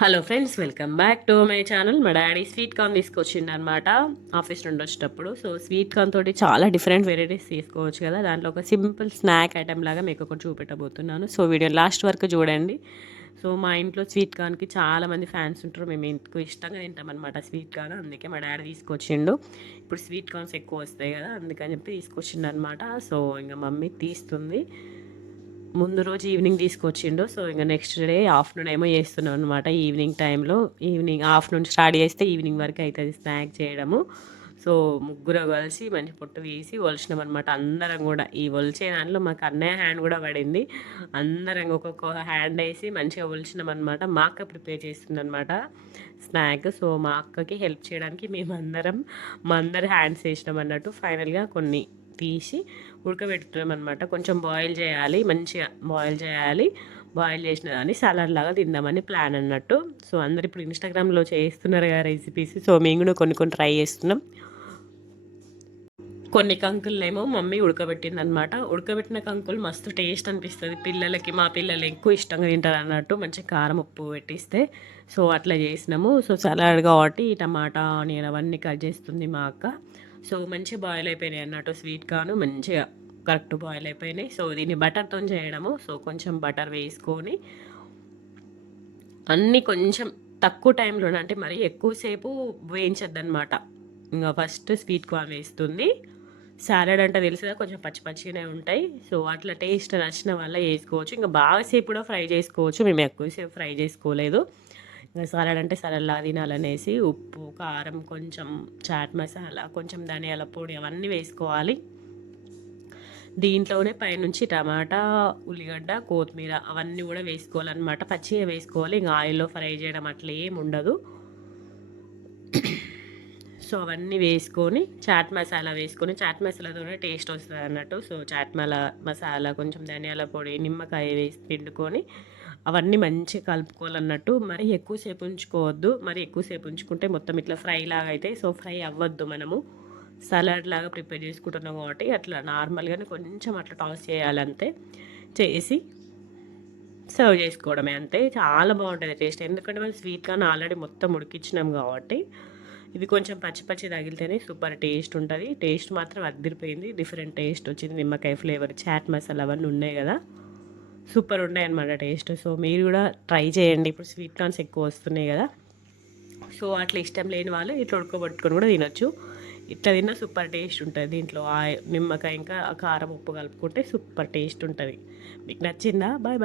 Hello friends, welcome back to my channel. మా daddy sweet corn తీసుకొచ్చిండు అనమాట office నుండి వచ్చేటప్పుడు. సో స్వీట్ కార్న్ తోటి చాలా డిఫరెంట్ వెరైటీస్ తీసుకోవచ్చు కదా. దాంట్లో ఒక సింపుల్ స్నాక్ ఐటెం లాగా మీకు ఒకటి చూపెట్టబోతున్నాను. సో వీడియో లాస్ట్ వరకు చూడండి. సో మా ఇంట్లో స్వీట్ కార్న్కి చాలామంది ఫ్యాన్స్ ఉంటారు. మేము ఇంటికి ఇష్టంగా తింటాం అనమాట స్వీట్ కార్న్. అందుకే మా డాడీ తీసుకొచ్చిండు. ఇప్పుడు స్వీట్ కార్న్స్ ఎక్కువ వస్తాయి కదా, అందుకని చెప్పి తీసుకొచ్చిండు అనమాట. సో ఇంకా మమ్మీ తీస్తుంది. ముందు రోజు ఈవినింగ్ తీసుకొచ్చిండు. సో ఇంకా నెక్స్ట్ డే ఆఫ్టర్నూన్ ఏమో చేస్తున్నాం అనమాట. ఈవినింగ్ టైంలో ఆఫ్టర్నూన్ స్టార్ట్ చేస్తే ఈవినింగ్ వరకు అవుతుంది స్నాక్ చేయడము. సో ముగ్గురు కలిసి మంచి పొట్టు వేసి ఒలిచినాం అనమాట. అందరం కూడా ఈ ఒలిచే దాంట్లో మాకు అన్నయ్య హ్యాండ్ కూడా పడింది. అందరం ఒక్కొక్క హ్యాండ్ వేసి మంచిగా ఒలిచినాం అనమాట. మా అక్క ప్రిపేర్ చేస్తుంది అనమాట స్నాక్. సో మా అక్కకి హెల్ప్ చేయడానికి మేమందరం మా అందరి హ్యాండ్స్ వేసినాం అన్నట్టు. ఫైనల్గా కొన్ని తీసి ఉడకబెట్టుతున్నాం అనమాట. కొంచెం బాయిల్ చేయాలి, మంచిగా బాయిల్ చేయాలి. బాయిల్ చేసిన దాన్ని సలాడ్ లాగా తిందామని ప్లాన్ అన్నట్టు. సో అందరు ఇప్పుడు ఇన్స్టాగ్రామ్లో చేస్తున్నారు కదా రెసిపీస్. సో మేము కూడా కొన్ని కొన్ని ట్రై చేస్తున్నాం. కొన్ని కంకులేమో మమ్మీ ఉడకబెట్టింది అనమాట. ఉడకబెట్టిన కంకులు మస్తు టేస్ట్ అనిపిస్తుంది పిల్లలకి. మా పిల్లలు ఎక్కువ ఇష్టంగా తింటారు అన్నట్టు, మంచి కారం ఉప్పు పెట్టిస్తే. సో అట్లా చేసినాము. సో సలాడ్ కాబట్టి టమాటా ఆనియన్ అవన్నీ కట్ చేస్తుంది మా అక్క. సో మంచిగా బాయిల్ అయిపోయినాయి అన్నట్టు స్వీట్ కార్న్, మంచిగా కరెక్ట్ బాయిల్ అయిపోయినాయి. సో దీన్ని బటర్తో చేయడము. సో కొంచెం బటర్ వేసుకొని అన్నీ కొంచెం తక్కువ టైంలో, అంటే మరి ఎక్కువసేపు వేయించద్దనమాట. ఇంకా ఫస్ట్ స్వీట్ కార్న్ వేస్తుంది. సాలడ్ అంటే తెలుసుగా, కొంచెం పచ్చి పచ్చిగానే ఉంటాయి. సో అట్లా టేస్ట్ నచ్చిన వల్ల వేసుకోవచ్చు. ఇంకా బాగాసేపు కూడా ఫ్రై చేసుకోవచ్చు. మేము ఎక్కువసేపు ఫ్రై చేసుకోలేదు. ఇంకా సలాడ్ అంటే సలాడ్లా తినాలనేసి ఉప్పు, కారం, కొంచెం చాట్ మసాలా, కొంచెం ధనియాల పొడి అవన్నీ వేసుకోవాలి. దీంట్లోనే పైనుంచి టమాటా, ఉల్లిగడ్డ, కొత్తిమీర అవన్నీ కూడా వేసుకోవాలన్నమాట. పచ్చిగా వేసుకోవాలి. ఇంకా ఆయిల్లో ఫ్రై చేయడం అట్లా ఏమి ఉండదు. సో అవన్నీ వేసుకొని చాట్ మసాలా వేసుకొని, చాట్ మసాలాతోనే టేస్ట్ వస్తుంది అన్నట్టు. సో చాట్ మసాలా, కొంచెం ధనియాల పొడి, నిమ్మకాయ వేసి పిండుకొని అవన్నీ మంచిగా కలుపుకోవాలన్నట్టు. మరి ఎక్కువసేపు ఉంచుకోవద్దు. మరి ఎక్కువసేపు ఉంచుకుంటే మొత్తం ఇట్లా ఫ్రై లాగా అయితే. సో ఫ్రై అవ్వద్దు, మనము సలాడ్ లాగా ప్రిపేర్ చేసుకుంటున్నాం కాబట్టి అట్లా నార్మల్గానే కొంచెం అట్లా టాస్ చేయాలంతే. చేసి సర్వ్ చేసుకోవడమే అంతే. చాలా బాగుంటుంది టేస్ట్. ఎందుకంటే మనం స్వీట్ కార్న్ ఆల్రెడీ మొత్తం ఉడికించినాం కాబట్టి ఇది కొంచెం పచ్చి పచ్చి తగిలితేనే సూపర్ టేస్ట్ ఉంటుంది. టేస్ట్ మాత్రం అదిరిపోయింది. డిఫరెంట్ టేస్ట్ వచ్చింది. నిమ్మకాయ ఫ్లేవర్, చాట్ మసాలా అవన్నీ ఉన్నాయి కదా, సూపర్ ఉన్నాయి అన్నమాట టేస్ట్. సో మీరు కూడా ట్రై చేయండి. ఇప్పుడు స్వీట్ కార్న్స్ ఎక్కువ వస్తున్నాయి కదా. సో అట్లా ఇష్టం లేని వాళ్ళు ఇట్లా ఉడకబెట్టుకొని కూడా తినొచ్చు. ఇట్లా తిన్నా సూపర్ టేస్ట్ ఉంటుంది. దీంట్లో నిమ్మకాయ ఇంకా కారం ఉప్పు కలుపుకుంటే సూపర్ టేస్ట్ ఉంటుంది. మీకు నచ్చిందా? Bye bye.